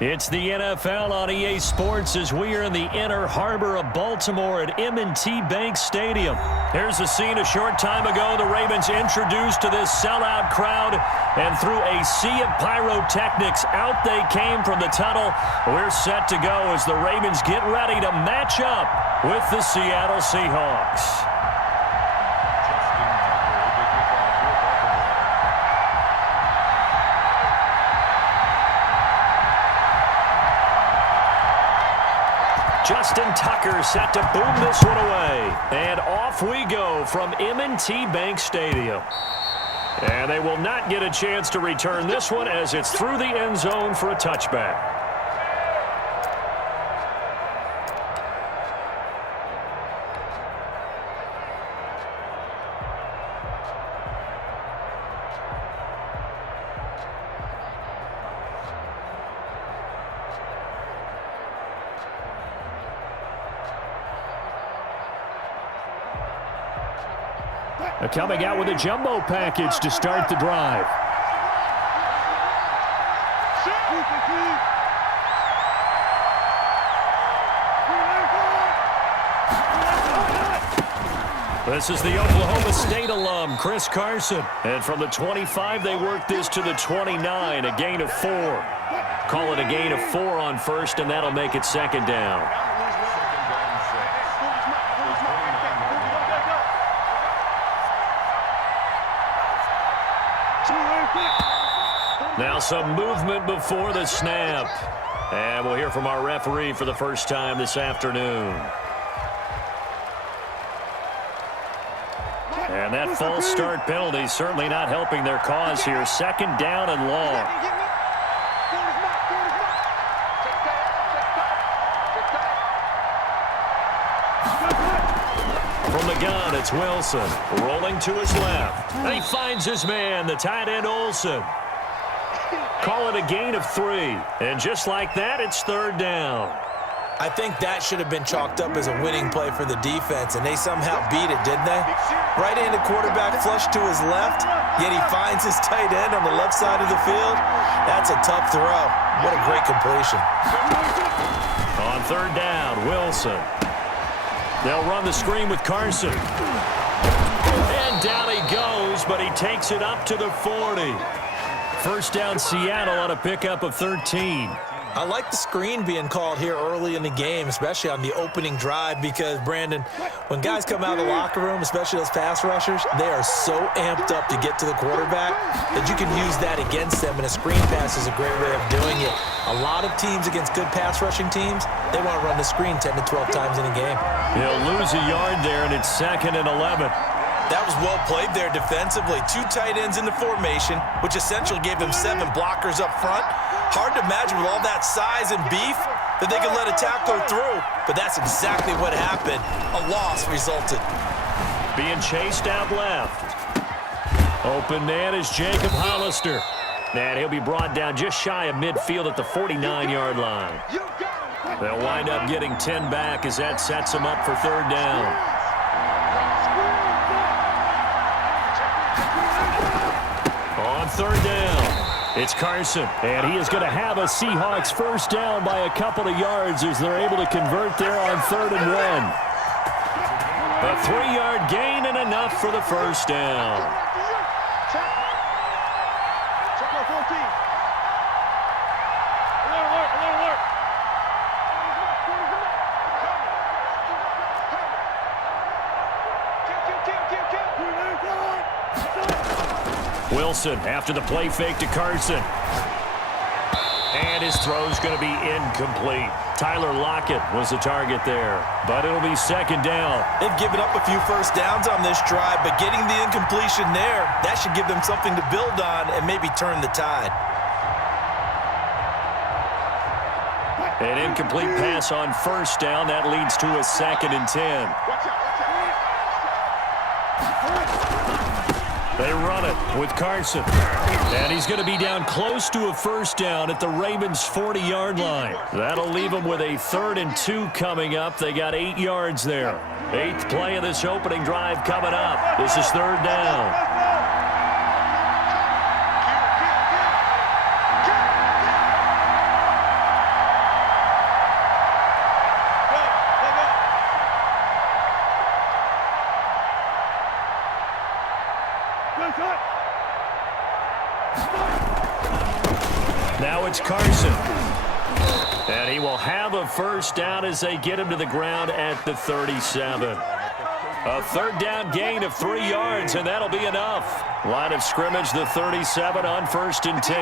It's the NFL on EA Sports as we are in the inner harbor of Baltimore at M&T Bank Stadium. Here's a scene a short time ago. The Ravens introduced to this sellout crowd, and through a sea of pyrotechnics, out they came from the tunnel. We're set to go as the Ravens get ready to match up with the Seattle Seahawks. Justin Tucker set to boom this one away. And off we go from M&T Bank Stadium. And they will not get a chance to return this one as it's through the end zone for a touchback. Coming out with a jumbo package to start the drive. This is the Oklahoma State alum, Chris Carson. And from the 25, they work this to the 29, a gain of 4. Call it a gain of 4 on first, and that'll make it second down. Now some movement before the snap. And we'll hear from our referee for the first time this afternoon. And that false start penalty certainly not helping their cause here. Second down and long. From the gun, it's Wilson. Rolling to his left. And he finds his man, the tight end Olsen. Call it a gain of 3. And just like that, it's third down. I think that should have been chalked up as a winning play for the defense, and they somehow beat it, didn't they? Right-handed quarterback flushed to his left, yet he finds his tight end on the left side of the field. That's a tough throw. What a great completion. On third down, Wilson. They'll run the screen with Carson. And down he goes, but he takes it up to the 40. First down, Seattle on a pickup of 13. I like the screen being called here early in the game, especially on the opening drive, because, Brandon, when guys come out of the locker room, especially those pass rushers, they are so amped up to get to the quarterback that you can use that against them, and a screen pass is a great way of doing it. A lot of teams against good pass rushing teams, they want to run the screen 10 to 12 times in a game. He'll lose a yard there, and it's second and 11. That was well played there defensively. 2 tight ends in the formation, which essentially gave him 7 blockers up front. Hard to imagine with all that size and beef that they could let a tackler through, but that's exactly what happened. A loss resulted. Being chased out left. Open man is Jacob Hollister. And he'll be brought down just shy of midfield at the 49-yard line. They'll wind up getting 10 back as that sets them up for third down. On third down, it's Carson, and he is going to have a Seahawks first down by a couple of yards as they're able to convert there on third and 1. A 3-yard gain and enough for the first down. Wilson after the play fake to Carson. And his throw's going to be incomplete. Tyler Lockett was the target there, but it'll be second down. They've given up a few first downs on this drive, but getting the incompletion there, that should give them something to build on and maybe turn the tide. An incomplete pass on first down. That leads to a second and 10. They run it with Carson. And he's going to be down close to a first down at the Ravens' 40-yard line. That'll leave them with a 3rd and 2 coming up. They got 8 yards there. 8th play of this opening drive coming up. This is third down. Now it's Carson. And he will have a first down as they get him to the ground at the 37. A third down gain of 3 yards, and that'll be enough. Line of scrimmage, the 37 on 1st and 10.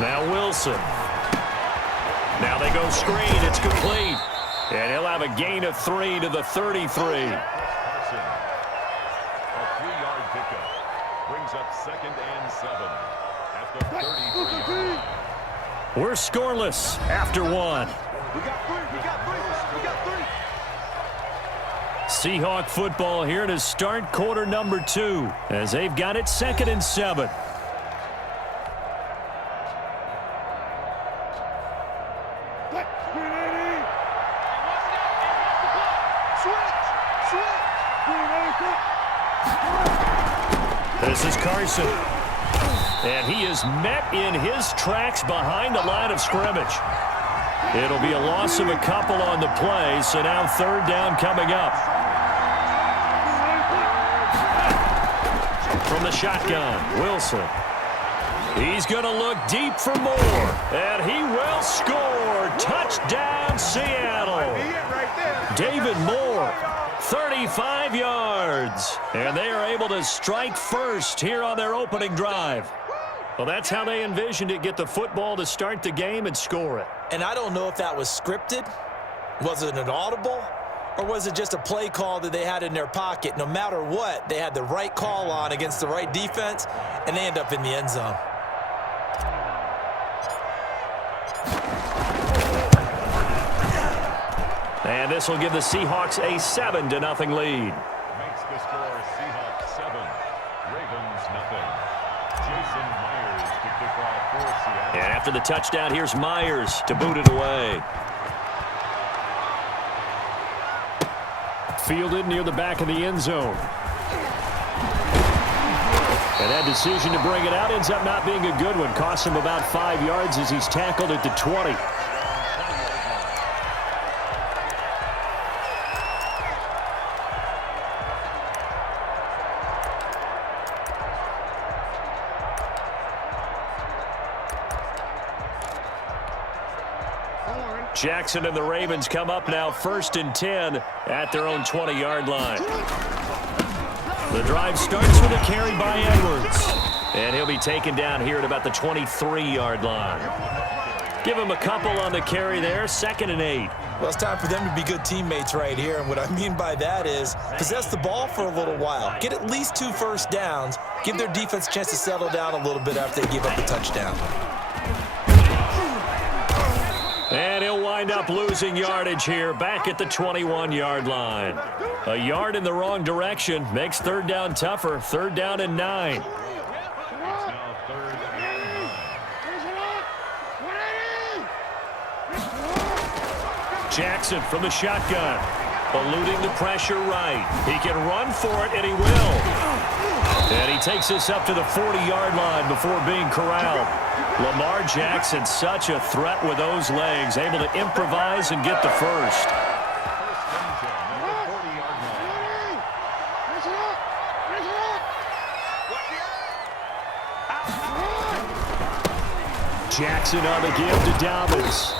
Now Wilson. Now they go screen. It's complete. And he'll have a gain of 3 to the 33. A 3-yard pickup brings up 2nd and 7 at the 33-yard line. We're scoreless after 1. We got 3. We got 3. We got 3. Seahawk football here to start quarter number 2 as they've got it 2nd and 7. This is Carson. And he is met in his tracks behind the line of scrimmage. It'll be a loss of a couple on the play, so now 3rd down coming up. From the shotgun, Wilson. He's going to look deep for more, and he will score. Touchdown, Seattle. David Moore, 35 yards, and they are able to strike first here on their opening drive. Well, that's how they envisioned it, get the football to start the game and score it. And I don't know if that was scripted. Was it an audible? Or was it just a play call that they had in their pocket? No matter what, they had the right call on against the right defense, and they end up in the end zone. And this will give the Seahawks a 7-0 lead. Makes the score Seahawks 7, Ravens nothing. Jason Myers to kick off for Seattle. And after the touchdown, here's Myers to boot it away. Fielded near the back of the end zone. And that decision to bring it out ends up not being a good one. Costs him about 5 yards as he's tackled at the 20. Jackson and the Ravens come up now 1st and 10 at their own 20-yard line. The drive starts with a carry by Edwards. And he'll be taken down here at about the 23-yard line. Give him a couple on the carry there, 2nd and 8. Well, it's time for them to be good teammates right here. And what I mean by that is possess the ball for a little while. Get at least 2 first downs. Give their defense a chance to settle down a little bit after they give up the touchdown. And he'll wind up losing yardage here back at the 21-yard line. A yard in the wrong direction makes 3rd down tougher. 3rd down and 9. It's now 3rd and 9. Jackson from the shotgun. Eluding the pressure right. He can run for it, and he will. And he takes this up to the 40-yard line before being corralled. Lamar Jackson, such a threat with those legs, able to improvise and get the first. Jackson on the give to Dobbins.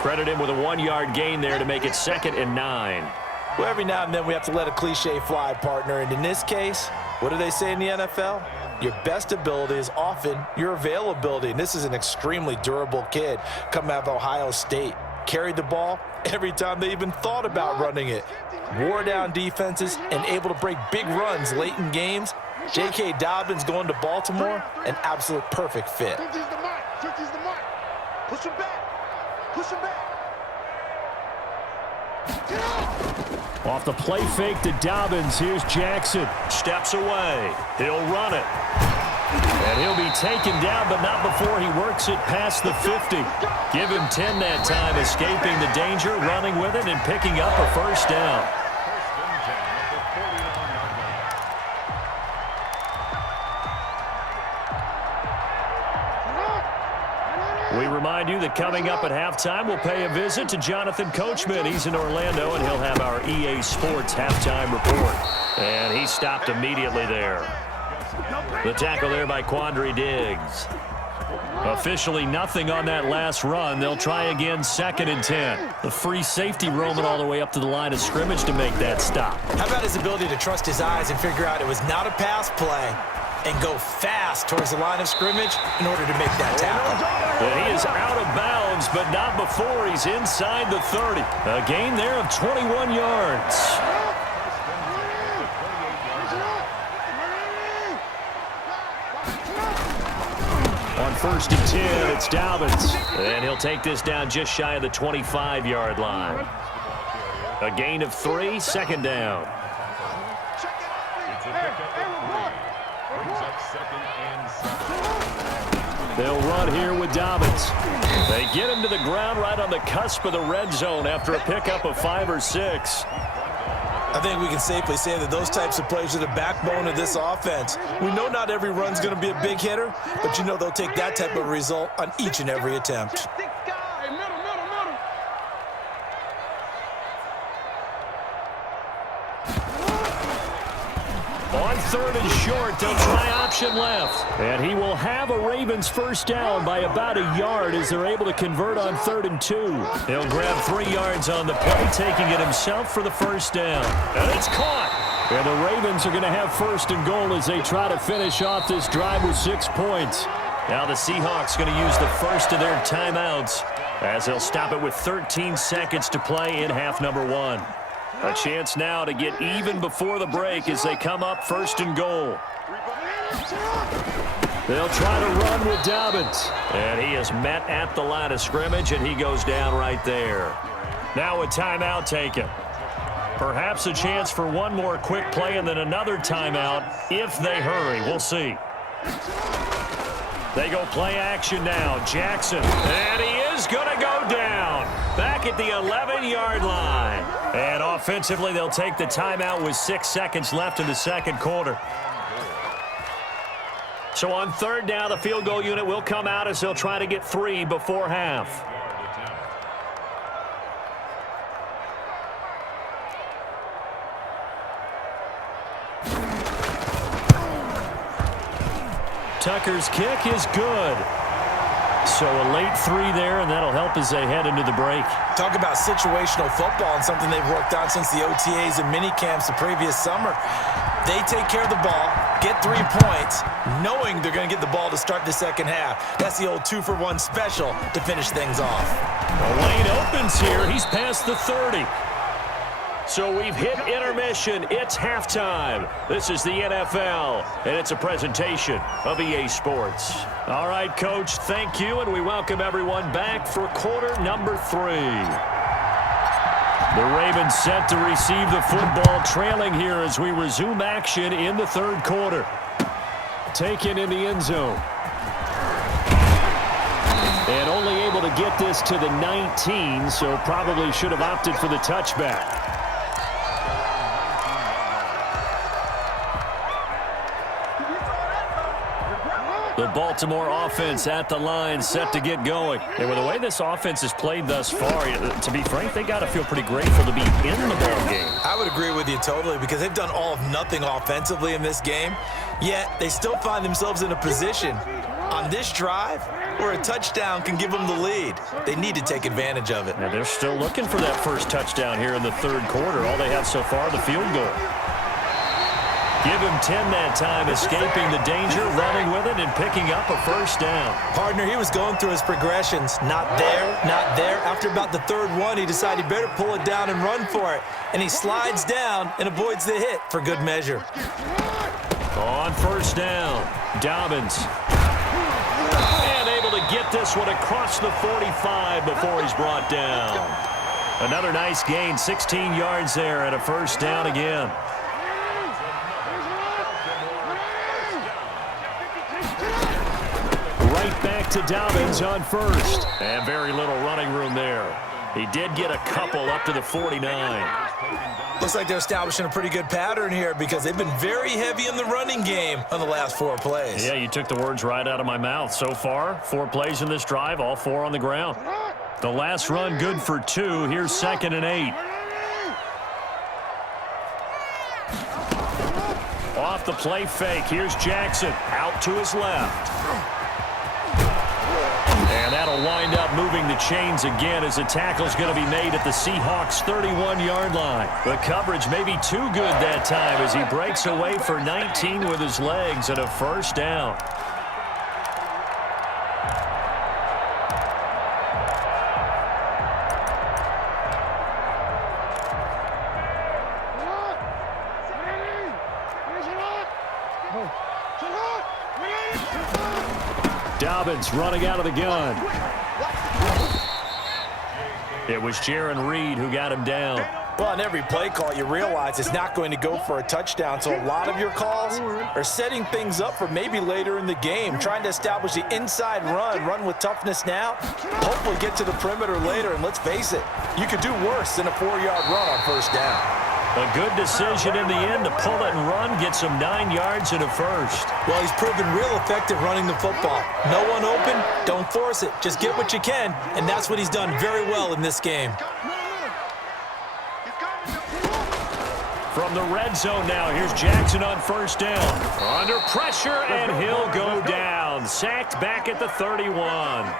Credit him with a 1-yard gain there to make it 2nd and 9. Well, every now and then we have to let a cliche fly, partner. And in this case, what do they say in the NFL? Your best ability is often your availability. And this is an extremely durable kid coming out of Ohio State. Carried the ball every time they even thought about running it. Wore down defenses and able to break big runs late in games. J.K. Dobbins going to Baltimore, an absolute perfect fit. Push him back. Push him back. Off the play fake to Dobbins, here's Jackson. Steps away. He'll run it. And he'll be taken down, but not before he works it past the 50. Give him 10 that time, escaping the danger, running with it, and picking up a first down. We remind you that coming up at halftime, we'll pay a visit to Jonathan Coachman. He's in Orlando, and he'll have our EA Sports halftime report. And he stopped immediately there. The tackle there by Quandre Diggs. Officially nothing on that last run. They'll try again 2nd and 10. The free safety roaming all the way up to the line of scrimmage to make that stop. How about his ability to trust his eyes and figure out it was not a pass play and go fast towards the line of scrimmage in order to make that tackle. And he is out of bounds, but not before he's inside the 30. A gain there of 21 yards. On 1st and 10, it's Dobbins. And he'll take this down just shy of the 25-yard line. A gain of 3, 2nd down. It's a pickup of 3. Brings up 2nd and 7. They'll run here with Dobbins. They get him to the ground right on the cusp of the red zone after a pickup of 5 or 6. I think we can safely say that those types of plays are the backbone of this offense. We know not every run's going to be a big hitter, but you know they'll take that type of result on each and every attempt. On 3rd and short, they'll try option left. And he will have a Ravens first down by about a yard as they're able to convert on 3rd and 2. He'll grab 3 yards on the play, taking it himself for the first down. And it's caught. And the Ravens are going to have 1st and goal as they try to finish off this drive with 6 points. Now the Seahawks going to use the first of their timeouts as they'll stop it with 13 seconds to play in half number 1. A chance now to get even before the break as they come up 1st and goal. They'll try to run with Dobbins. And he is met at the line of scrimmage, and he goes down right there. Now a timeout taken. Perhaps a chance for one more quick play and then another timeout if they hurry. We'll see. They go play action now. Jackson. And he is going to go down. Back at the 11-yard line. And offensively, they'll take the timeout with 6 seconds left in the 2nd quarter. So on 3rd down, the field goal unit will come out as they'll try to get 3 before half. Tucker's kick is good. So a late 3 there, and that'll help as they head into the break. Talk about situational football and something they've worked on since the OTAs and mini camps the previous summer. They take care of the ball, get 3 points, knowing they're going to get the ball to start the 2nd half. That's the old 2-for-1 special to finish things off. The lane opens here. He's past the 30. So we've hit intermission. It's halftime. This is the NFL, and it's a presentation of EA Sports. All right, Coach, thank you, and we welcome everyone back for quarter number 3. The Ravens set to receive the football, trailing here as we resume action in the 3rd quarter. Taken in the end zone. And only able to get this to the 19, so probably should have opted for the touchback. The Baltimore offense at the line, set to get going. And with the way this offense has played thus far, to be frank, they got to feel pretty grateful to be in the ball game. I would agree with you totally because they've done all of nothing offensively in this game, yet they still find themselves in a position on this drive where a touchdown can give them the lead. They need to take advantage of it. And they're still looking for that first touchdown here in the 3rd quarter. All they have so far, the field goal. Give him 10 that time, escaping the danger, running with it, and picking up a first down. Partner, he was going through his progressions. Not there, not there. After about the 3rd one, he decided he better pull it down and run for it. And he slides down and avoids the hit for good measure. On 1st down, Dobbins. And able to get this one across the 45 before he's brought down. Another nice gain, 16 yards there, and a first down again. Back to Dobbins on 1st. And very little running room there. He did get a couple up to the 49. Looks like they're establishing a pretty good pattern here because they've been very heavy in the running game on the last 4 plays. Yeah, you took the words right out of my mouth. So far, 4 plays in this drive, all 4 on the ground. The last run good for 2. Here's 2nd and 8. Off the play fake. Here's Jackson out to his left. And that'll wind up moving the chains again as the tackle's going to be made at the Seahawks' 31-yard line. The coverage may be too good that time as he breaks away for 19 with his legs and a first down. Dobbins running out of the gun. It was Jaron Reed who got him down. Well, on every play call, you realize it's not going to go for a touchdown, so a lot of your calls are setting things up for maybe later in the game, trying to establish the inside run with toughness now, hopefully get to the perimeter later, and let's face it, you could do worse than a 4-yard run on first down. A good decision in the end to pull it and run, gets him 9 yards and a first. Well, he's proven real effective running the football. No one open, don't force it. Just get what you can, and that's what he's done very well in this game. From the red zone now, here's Jackson on first down. Under pressure, and he'll go down. Sacked back at the 31.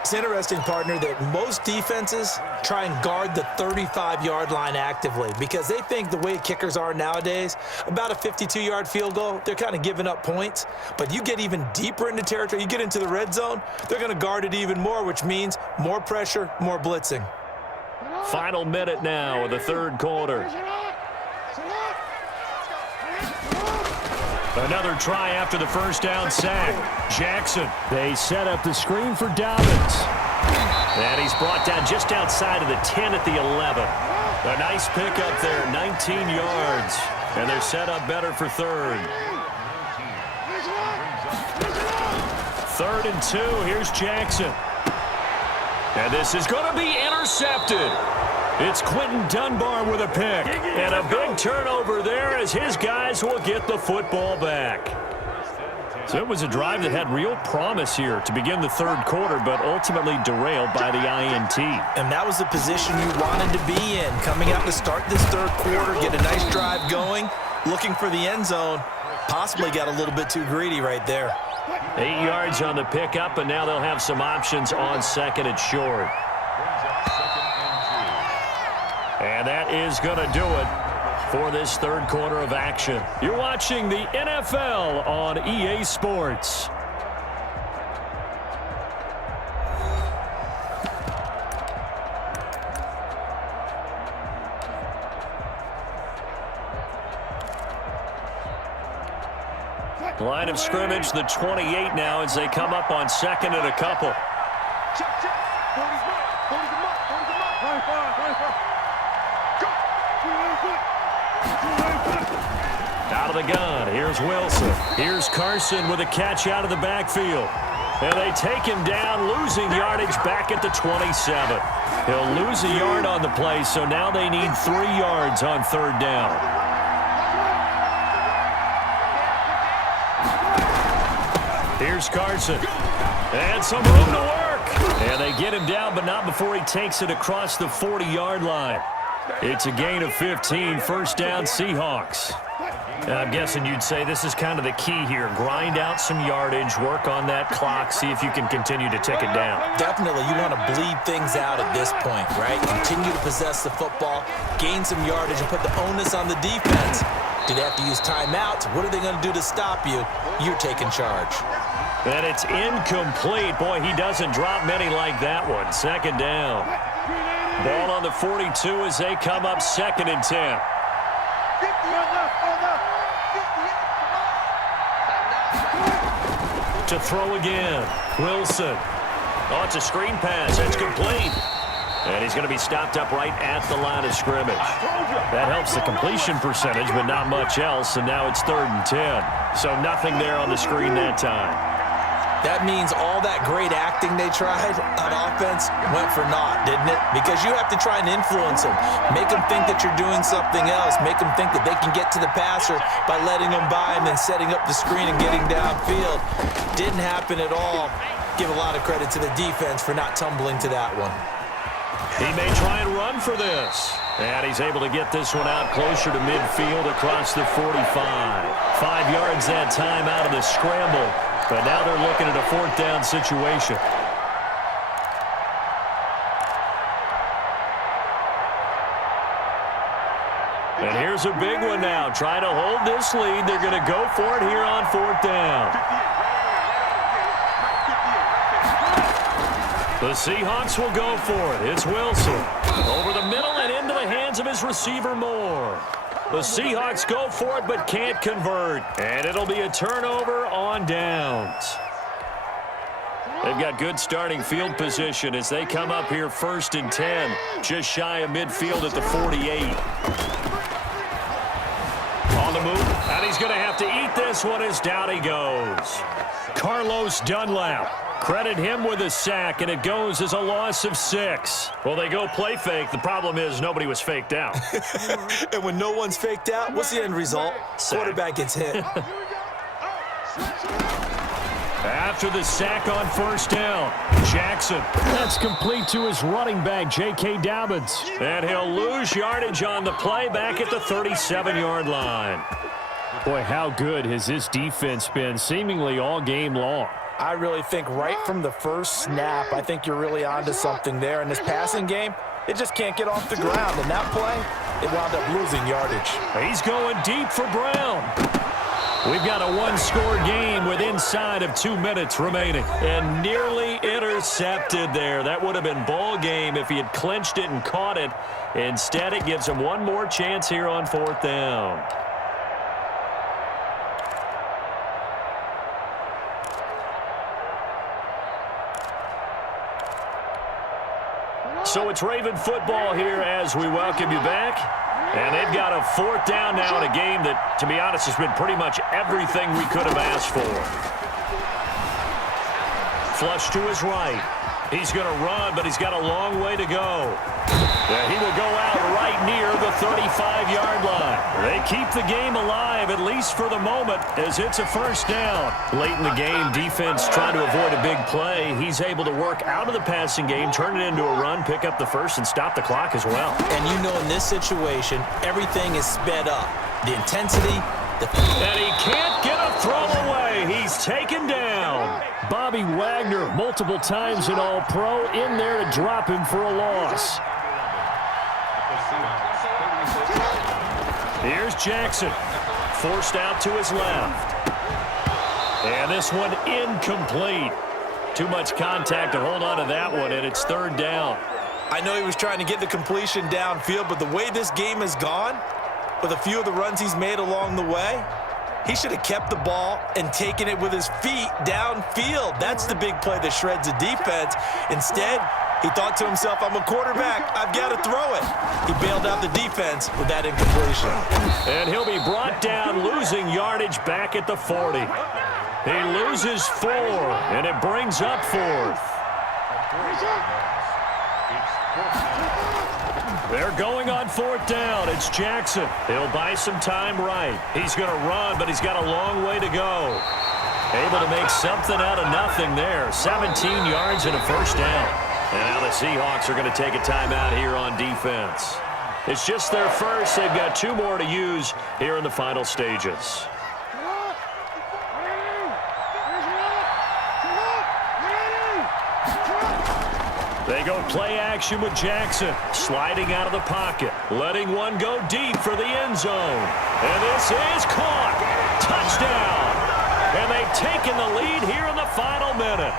It's interesting, partner, that most defenses try and guard the 35-yard line actively because they think the way kickers are nowadays, about a 52-yard field goal, they're kind of giving up points. But you get even deeper into territory, you get into the red zone, they're going to guard it even more, which means more pressure, more blitzing. Final minute now of the third quarter. Another try after the first down sack. Jackson, they set up the screen for Dobbins. And he's brought down just outside of the 10 at the 11. A nice pickup there, 19 yards. And they're set up better for third. 3rd and 2, here's Jackson. And this is going to be intercepted. It's Quentin Dunbar with a pick. And a big turnover there as his guys will get the football back. So it was a drive that had real promise here to begin the third quarter, but ultimately derailed by the INT. And that was the position you wanted to be in. Coming out to start this third quarter, get a nice drive going, looking for the end zone. Possibly got a little bit too greedy right there. 8 yards on the pickup, and now they'll have some options on second and short. And that is going to do it for this third quarter of action. You're watching the NFL on EA Sports. Line of scrimmage, the 28 now as they come up on second and a couple. Out of the gun, here's Wilson. Here's Carson with a catch out of the backfield. And they take him down, losing yardage back at the 27. He'll lose a yard on the play, so now they need 3 yards on third down. Here's Carson. And some room to work. And they get him down, but not before he takes it across the 40-yard line. It's a gain of 15, first down Seahawks. I'm guessing you'd say this is kind of the key here. Grind out some yardage, work on that clock, see if you can continue to tick it down. Definitely, you want to bleed things out at this point, right? Continue to possess the football, gain some yardage, and put the onus on the defense. Do they have to use timeouts? What are they going to do to stop you? You're taking charge. And it's incomplete. Boy, he doesn't drop many like that one. Second down. Ball on the 42 as they come up second and 10. To throw again. Wilson. Oh, it's a screen pass. That's complete. And he's going to be stopped up right at the line of scrimmage. That helps the completion percentage, but not much else. And now it's 3rd and 10. So nothing there on the screen that time. That means all that great acting they tried on offense went for naught, didn't it? Because you have to try and influence them. Make them think that you're doing something else. Make them think that they can get to the passer by letting them by and then setting up the screen and getting downfield. Didn't happen at all. Give a lot of credit to the defense for not tumbling to that one. He may try and run for this. And he's able to get this one out closer to midfield across the 45. 5 yards that time out of the scramble. But now they're looking at a 4th down situation. And here's a big one now. Trying to hold this lead. They're going to go for it here on 4th down. The Seahawks will go for it. It's Wilson. Over the middle and into the hands of his receiver Moore. The Seahawks go for it but can't convert. And it'll be a turnover on downs. They've got good starting field position as they come up here 1st and 10. Just shy of midfield at the 48. On the move. And he's going to have to eat this one as down he goes. Carlos Dunlap. Credit him with a sack, and it goes as a loss of 6. Well, they go play fake. The problem is nobody was faked out. And when no one's faked out, what's the end result? Sack. Quarterback gets hit. After the sack on 1st down, Jackson. That's complete to his running back, J.K. Dobbins. And he'll lose yardage on the play back at the 37-yard line. Boy, how good has this defense been seemingly all game long? I really think right from the first snap, I think you're really onto something there. In this passing game, it just can't get off the ground. And that play, it wound up losing yardage. He's going deep for Brown. We've got a one-score game with inside of 2 minutes remaining. And nearly intercepted there. That would have been ball game if he had clinched it and caught it. Instead, it gives him one more chance here on 4th down. So it's Raven football here as we welcome you back. And they've got a 4th down now in a game that, to be honest, has been pretty much everything we could have asked for. Flush to his right. He's going to run, but he's got a long way to go. And he will go out right near the 35-yard line. They keep the game alive, at least for the moment, as it's a 1st down. Late in the game, defense trying to avoid a big play. He's able to work out of the passing game, turn it into a run, pick up the first, and stop the clock as well. And you know in this situation, everything is sped up. The intensity, and he can't get a throw away. He's taken down. Bobby Wagner, multiple times an All-Pro, in there to drop him for a loss. Here's Jackson, forced out to his left. And this one incomplete. Too much contact to hold on to that one, and it's 3rd down. I know he was trying to get the completion downfield, but the way this game has gone, with a few of the runs he's made along the way, he should have kept the ball and taken it with his feet downfield. That's the big play that shreds a defense. Instead, he thought to himself, I'm a quarterback. I've got to throw it. He bailed out the defense with that incompletion. And he'll be brought down, losing yardage back at the 40. He loses 4, and it brings up 4th. They're going on 4th down. It's Jackson. He'll buy some time right. He's going to run, but he's got a long way to go. Able to make something out of nothing there. 17 yards and a 1st down. And now the Seahawks are going to take a timeout here on defense. It's just their first. They've got 2 more to use here in the final stages. They go play action with Jackson, sliding out of the pocket, letting one go deep for the end zone. And this is caught. Touchdown. And they've taken the lead here in the final minute.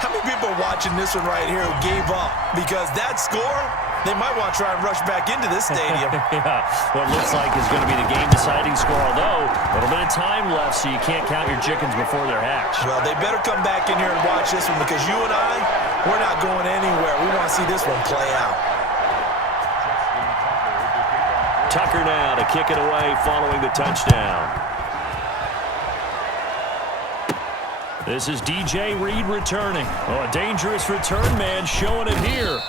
How many people are watching this one right here who gave up? Because that score, they might want to try and rush back into this stadium. Yeah, what looks like is going to be the game-deciding score, although a little bit of time left, so you can't count your chickens before they're hatched. Well, they better come back in here and watch this one, because you and I, we're not going anywhere. We want to see this one play out. Tucker now to kick it away following the touchdown. This is DJ Reed returning. Oh, a dangerous return man showing it here.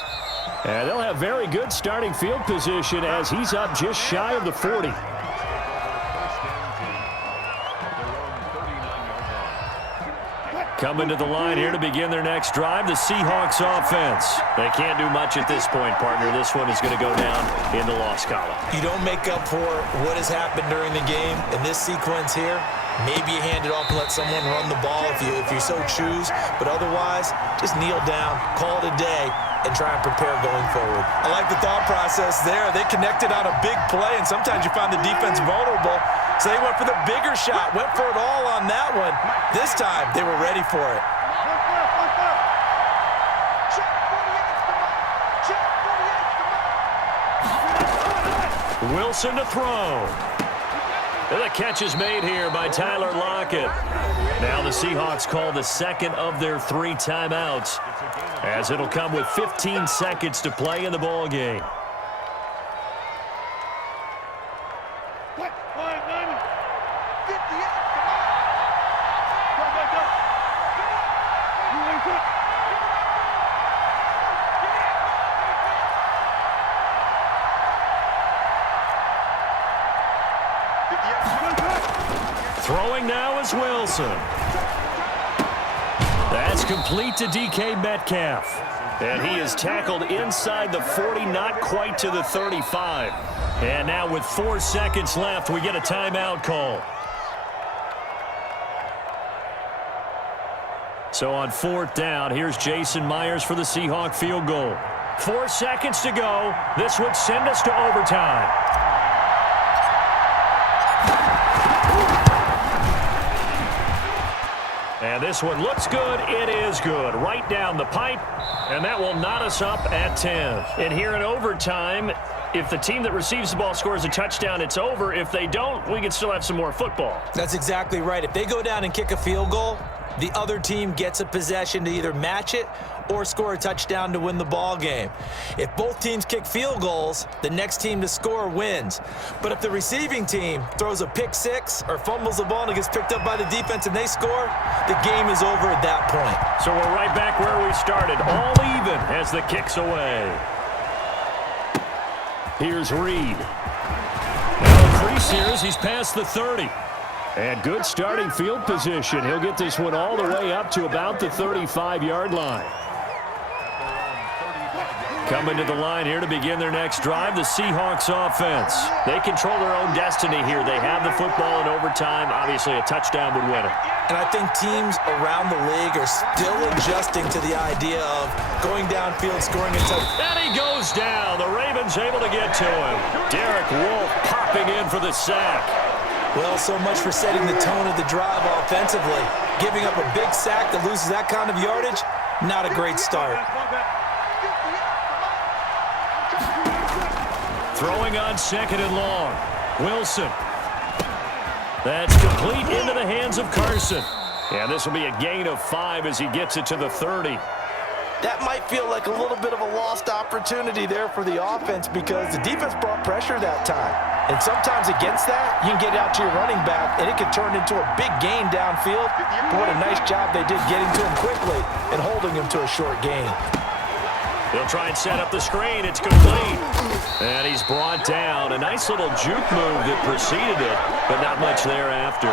And they'll have very good starting field position as he's up just shy of the 40. Coming to the line here to begin their next drive, the Seahawks offense. They can't do much at this point, partner. This one is going to go down in the loss column. You don't make up for what has happened during the game. In this sequence here, maybe you hand it off and let someone run the ball if you so choose. But otherwise, just kneel down, call it a day, and try and prepare going forward. I like the thought process there. They connected on a big play, and sometimes you find the defense vulnerable. So they went for the bigger shot, went for it all on that one. This time, they were ready for it. Wilson to throw. And the catch is made here by Tyler Lockett. Now the Seahawks call the second of their 3 timeouts, as it'll come with 15 seconds to play in the ball game. Throwing now is Wilson. That's complete to DK Metcalf. And he is tackled inside the 40, not quite to the 35. And now with 4 seconds left, we get a timeout call. So on 4th down, here's Jason Myers for the Seahawk field goal. 4 seconds to go. This would send us to overtime. And this one looks good. It is good. Right down the pipe. And that will knot us up at 10. And here in overtime, if the team that receives the ball scores a touchdown, it's over. If they don't, we can still have some more football. That's exactly right. If they go down and kick a field goal, the other team gets a possession to either match it or score a touchdown to win the ball game. If both teams kick field goals, the next team to score wins. But if the receiving team throws a pick six or fumbles the ball and it gets picked up by the defense and they score, the game is over at that point. So we're right back where we started, all even as the kick's away. Here's Reed. Now increase here as he's past the 30. And good starting field position. He'll get this one all the way up to about the 35-yard line. Coming to the line here to begin their next drive, the Seahawks offense. They control their own destiny here. They have the football in overtime. Obviously, a touchdown would win it. And I think teams around the league are still adjusting to the idea of going downfield, scoring a touchdown. And he goes down. The Ravens able to get to him. Derek Wolfe popping in for the sack. Well, so much for setting the tone of the drive offensively. Giving up a big sack that loses that kind of yardage, not a great start. Throwing on 2nd and long. Wilson. That's complete into the hands of Carson. And this will be a gain of 5 as he gets it to the 30. That might feel like a little bit of a lost opportunity there for the offense because the defense brought pressure that time. And sometimes against that, you can get out to your running back, and it could turn into a big gain downfield. But what a nice job they did getting to him quickly and holding him to a short gain. They'll try and set up the screen. It's complete. And he's brought down. A nice little juke move that preceded it, but not much thereafter.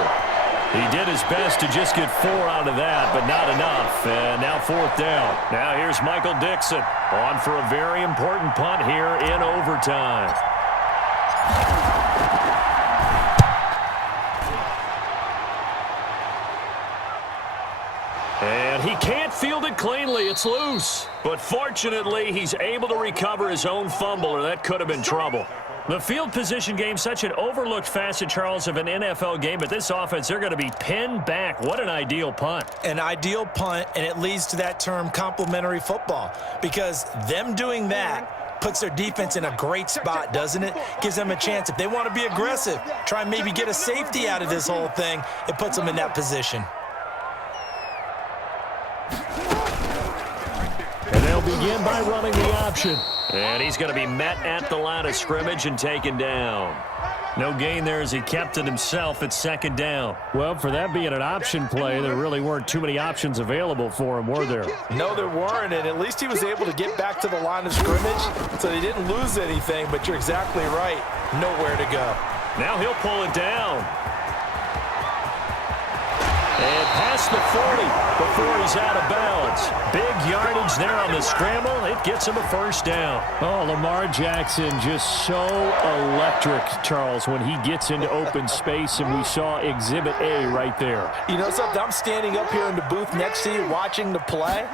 He did his best to just get 4 out of that, but not enough. And now 4th down. Now here's Michael Dixon on for a very important punt here in overtime. And he can't field it cleanly. It's loose. But fortunately, he's able to recover his own fumble, or that could have been trouble. The field position game, such an overlooked facet, Charles, of an NFL game, but this offense, they're going to be pinned back. What an ideal punt. An ideal punt, and it leads to that term complementary football, because them doing that puts their defense in a great spot, doesn't it? Gives them a chance. If they want to be aggressive, try and maybe get a safety out of this whole thing, it puts them in that position. And they'll begin by running the option. And he's going to be met at the line of scrimmage and taken down. No gain there as he kept it himself at second down. Well, for that being an option play, there really weren't too many options available for him, were there? No, there weren't, and at least he was able to get back to the line of scrimmage, so he didn't lose anything, but you're exactly right. Nowhere to go. Now he'll pull it down. And past the 40 before he's out of bounds. Big yardage there on the scramble. It gets him a first down. Oh, Lamar Jackson just so electric, Charles, when he gets into open space, and we saw Exhibit A right there. You know something? I'm standing up here in the booth next to you watching the play.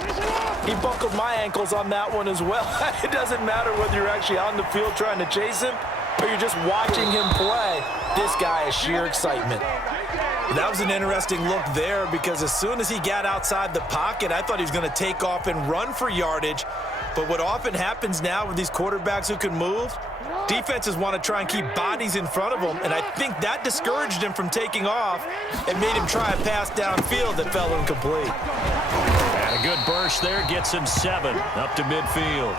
He buckled my ankles on that one as well. It doesn't matter whether you're actually on the field trying to chase him or you're just watching him play. This guy is sheer excitement. That was an interesting look there because as soon as he got outside the pocket, I thought he was going to take off and run for yardage. But what often happens now with these quarterbacks who can move, defenses want to try and keep bodies in front of them, and I think that discouraged him from taking off and made him try a pass downfield that fell incomplete. And a good burst there gets him 7 up to midfield.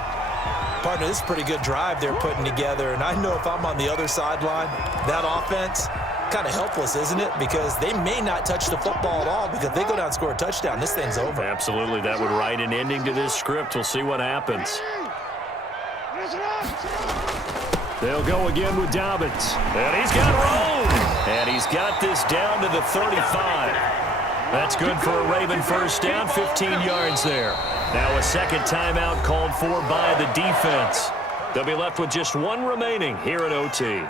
Partner, this is a pretty good drive they're putting together, and I know if I'm on the other sideline, that offense, kind of helpless, isn't it? Because they may not touch the football at all, because if they go down and score a touchdown, this thing's over. Absolutely. That would write an ending to this script. We'll see what happens. They'll go again with Dobbins. And he's got room. And he's got this down to the 35. That's good for a Raven first down, 15 yards there. Now a second timeout called for by the defense. They'll be left with just one remaining here at OT.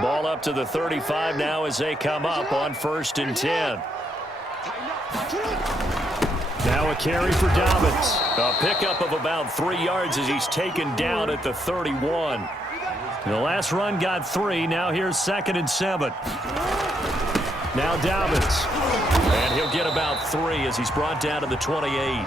Ball up to the 35 now as they come up on 1st and 10. Now a carry for Dobbins. A pickup of about 3 yards as he's taken down at the 31. The last run got 3. Now here's 2nd and 7. Now Dobbins. And he'll get about 3 as he's brought down to the 28.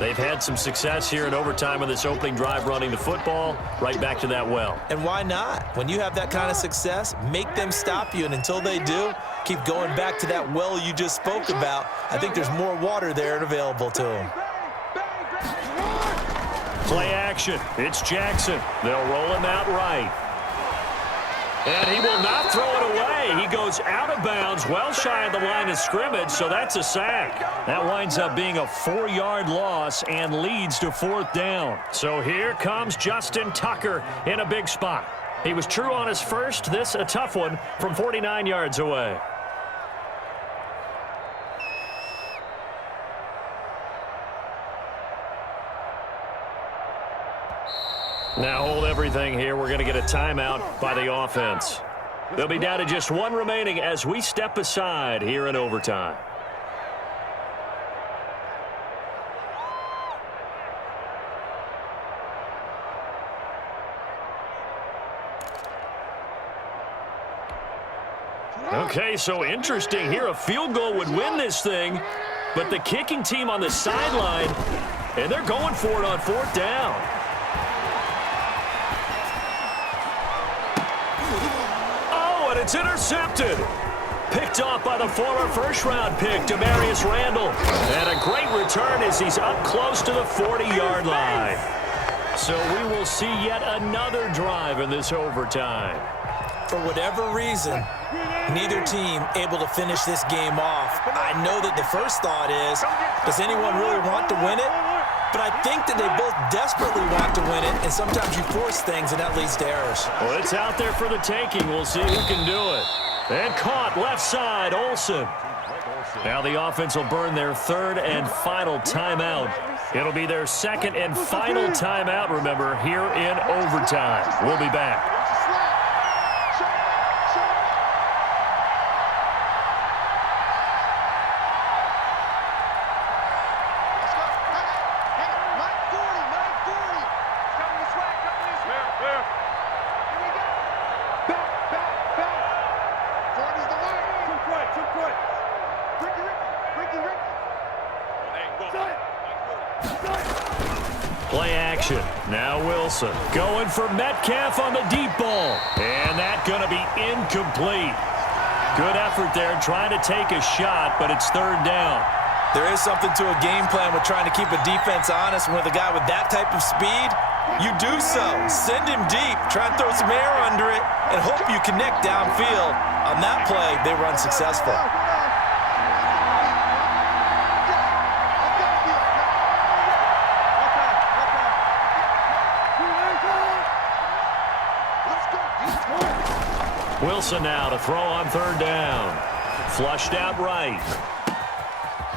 They've had some success here in overtime on this opening drive running the football. Right back to that well. And why not? When you have that kind of success, make them stop you. And until they do, keep going back to that well you just spoke about. I think there's more water there and available to them. Play action. It's Jackson. They'll roll him out right. And he will not throw it away. He goes out of bounds, well shy of the line of scrimmage, so that's a sack. That winds up being a 4-yard loss and leads to 4th down. So here comes Justin Tucker in a big spot. He was true on his first. This a tough one from 49 yards away. Now hold everything here. We're going to get a timeout by the offense. They'll be down to just one remaining as we step aside here in overtime. Okay, so interesting here. A field goal would win this thing, but the kicking team on the sideline, and they're going for it on 4th down. And it's intercepted. Picked off by the former first-round pick, Demarius Randall. And a great return as he's up close to the 40-yard line. So we will see yet another drive in this overtime. For whatever reason, neither team able to finish this game off. I know that the first thought is, does anyone really want to win it? But I think that they both desperately want to win it, and sometimes you force things, and that leads to errors. Well, it's out there for the taking. We'll see who can do it. And caught left side, Olsen. Now the offense will burn their 3rd and final timeout. It'll be their 2nd and final timeout, remember, here in overtime. We'll be back. Play action. Now Wilson going for Metcalf on the deep ball. And that going to be incomplete. Good effort there trying to take a shot, but it's 3rd down. There is something to a game plan with trying to keep a defense honest. With a guy with that type of speed, you do so. Send him deep, try and throw some air under it, and hope you connect downfield. On that play, they were unsuccessful. Wilson now to throw on third down. Flushed out right.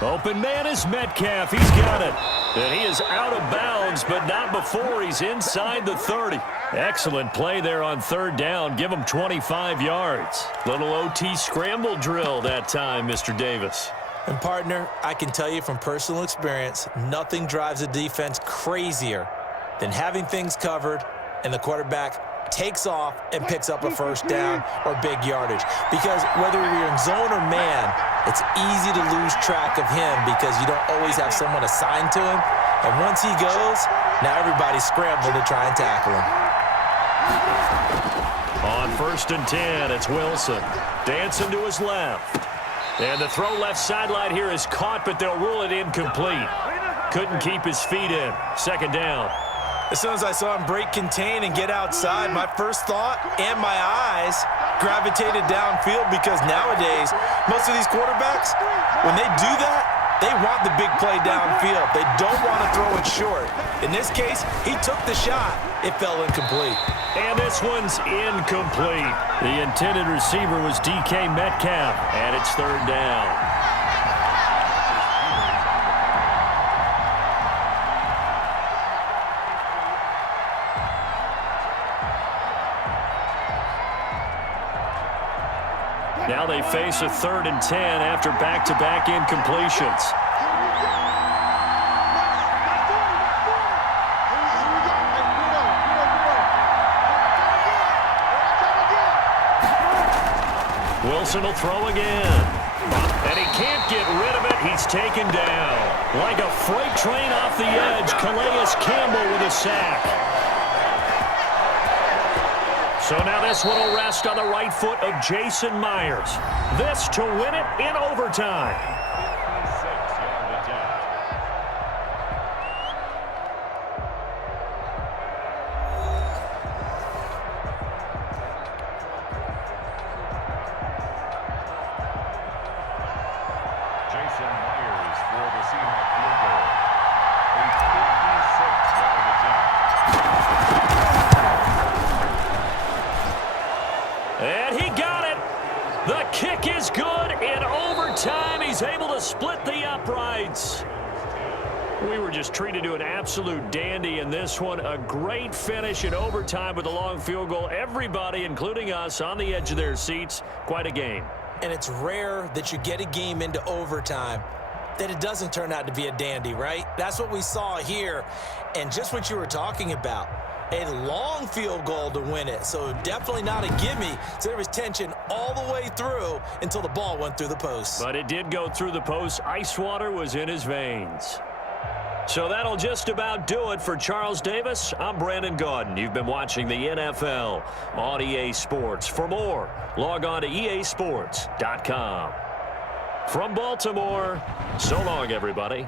Open man is Metcalf. He's got it. And he is out of bounds, but not before he's inside the 30. Excellent play there on third down. Give him 25 yards. Little OT scramble drill that time, Mr. Davis. And, partner, I can tell you from personal experience, nothing drives a defense crazier than having things covered and the quarterback takes off and picks up a first down or big yardage. Because whether you're in zone or man, it's easy to lose track of him because you don't always have someone assigned to him. And once he goes, now everybody's scrambling to try and tackle him. On 1st and 10, it's Wilson. Dancing to his left. And the throw left sideline here is caught, but they'll rule it incomplete. Couldn't keep his feet in. 2nd down. As soon as I saw him break contain and get outside, my first thought and my eyes gravitated downfield because nowadays, most of these quarterbacks, when they do that, they want the big play downfield. They don't want to throw it short. In this case, he took the shot. It fell incomplete. And this one's incomplete. The intended receiver was DK Metcalf, and it's 3rd down. Now they face a 3rd and 10 after back-to-back incompletions. Wilson will throw again. And he can't get rid of it. He's taken down. Like a freight train off the edge, Calais Campbell with a sack. So now this one will rest on the right foot of Jason Myers. This to win it in overtime. 56-yard attempt. Jason Myers for the Seahawks field goal. A 56-yard attempt. And he got it. The kick is good. In overtime, he's able to split the uprights. We were just treated to an absolute dandy in this one. A great finish in overtime with a long field goal. Everybody, including us, on the edge of their seats. Quite a game. And it's rare that you get a game into overtime that it doesn't turn out to be a dandy, right? That's what we saw here. And just what you were talking about. A long field goal to win it, so definitely not a gimme. So there was tension all the way through until the ball went through the post. But it did go through the post. Ice water was in his veins. So that'll just about do it for Charles Davis. I'm Brandon Gaudin. You've been watching the NFL on EA Sports. For more, log on to easports.com. From Baltimore, so long, everybody.